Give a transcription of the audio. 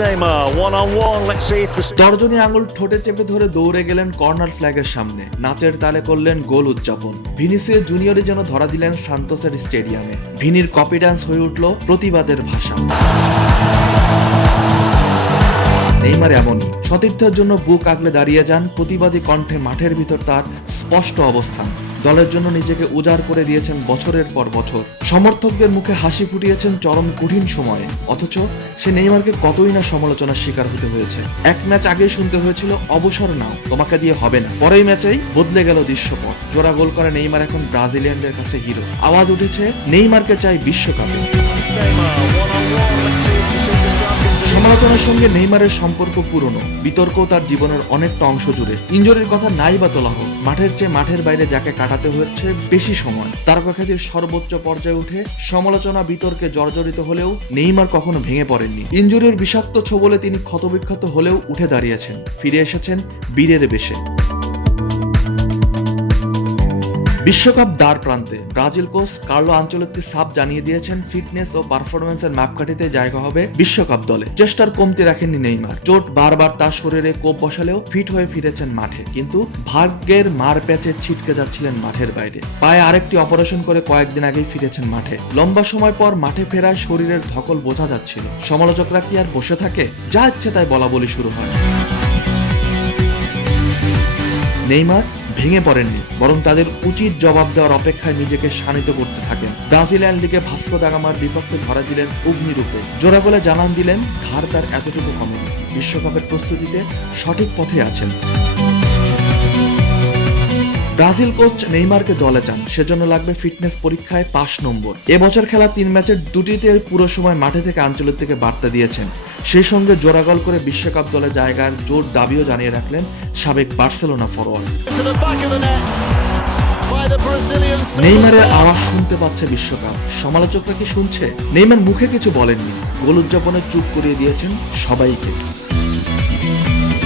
Neymar one-on-one. Let's see if the তর্জনী আঙুল ঠোঁটে চেপে ধরে দৌড়ে গেলেন কর্নার ফ্ল্যাগের সামনে, নাচের তালে করলেন গোল উদযাপন। ভিনিসিয়াস জুনিয়রে যেন ধরা দিলেন সান্তোসের স্টেডিয়ামে। ভিনির কপি ডান্স হয়ে উঠল প্রতিবাদের ভাষা। নেইমার এমনই সতীর্থের জন্য বুক আগলে দাঁড়িয়ে যান, প্রতিবাদী কণ্ঠে মাঠের ভিতর তার স্পষ্ট অবস্থান। দলের জন্য নিজেকে উজাড় করে দিয়েছেন বছরের পর বছর। সমর্থকদের মুখে হাসি ফুটিয়েছেন চরম কঠিন সময়ে, অথচ সে নেইমারকে কতই না সমালোচনার শিকার হতে হয়েছে। এক ম্যাচ আগেই শুনতে হয়েছিল অবসর নাও, তোমাকে দিয়ে হবে না। পরের ম্যাচেই বদলে গেল দৃশ্যপট। জোড়া গোল করে নেইমার এখন ব্রাজিলিয়ানদের কাছে হিরো। আওয়াজ উঠেছে নেইমারকে চাই বিশ্বকাপে। Neymar one-on-one. Let's see if the superstar can do. সমালোচনার সঙ্গে নেইমারের সম্পর্ক পুরনো, বিতর্ক তার জীবনের অনেকটা অংশ জুড়ে। ইনজুরির কথা নাই বা তোলা হোক, মাঠের চেয়ে মাঠের বাইরে যাকে কাটাতে হয়েছে বেশি সময়, তারকাখ্যাতির সর্বোচ্চ পর্যায়ে উঠে সমালোচনা বিতর্কে জর্জরিত হলেও নেইমার কখনো ভেঙে পড়েননি। ইনজুরির বিষাক্ত ছোবলে তিনি ক্ষতবিক্ষত হলেও উঠে দাঁড়িয়েছেন, ফিরে এসেছেন বীরের বেশে। বিশ্বকাপ দ্বার প্রান্তে ব্রাজিল কোচ কার্লো আনচেলত্তি সাফ জানিয়ে দিয়েছেন ফিটনেস ও পারফরমেন্সের মাপকাঠিতে জায়গা হবে বিশ্বকাপ দলে। চেষ্টার কমতি রাখেননি নেইমার। চোট বারবার তার শরীরে কোপ বসালেও ফিট হয়ে ফিরেছেন মাঠে, কিন্তু ভাগ্যের মার প্যাচে ছিটকে যাচ্ছিলেন মাঠের বাইরে। পায়ে আরেকটি অপারেশন করে কয়েকদিন আগেই ফিরেছেন মাঠে। লম্বা সময় পর মাঠে ফেরায় শরীরের ধকল বোঝা যাচ্ছিল। সমালোচকরা কি আর বসে থাকে? যা ইচ্ছে তাই বলা বলি শুরু হয়। নেইমার ভেঙে পড়েননি, বরং তাদের উচিত জবাব দেওয়ার অপেক্ষায় নিজেকে শানিত করতে থাকেন। ব্রাজিলিয়ান লিগে ভাস্কো দা গামার বিপক্ষে ধরা দিলেন অগ্নিরূপে। জোড়া বলে জানান দিলেন ধার তার এতটুকু কমেনি, বিশ্বকাপের প্রস্তুতিতে সঠিক পথে আছেন। ব্রাজিল কোচ নেইমারকে দলে চান, সেজন্য লাগবে ফিটনেস পরীক্ষায় 5 নম্বর। এবছর খেলা 3 ম্যাচের 2টিতে পুরো সময় মাঠে থেকে আনচেলত্তিকে বার্তা দিয়েছেন। সেই সঙ্গে জোড়া গোল করে বিশ্বকাপ দলে জায়গার জোর দাবিও জানিয়ে রাখলেন সাবেক Barcelona forward. To the back of the net by the Brazilian নেইমারের superstar. আওয়াজ শুনতে পাচ্ছে বিশ্বকাপ। সমালোচকরা কি শুনছে? নেইমার মুখে কিছু বলেননি, গোল উদযাপনে চুপ করিয়ে দিয়েছেন সবাইকে।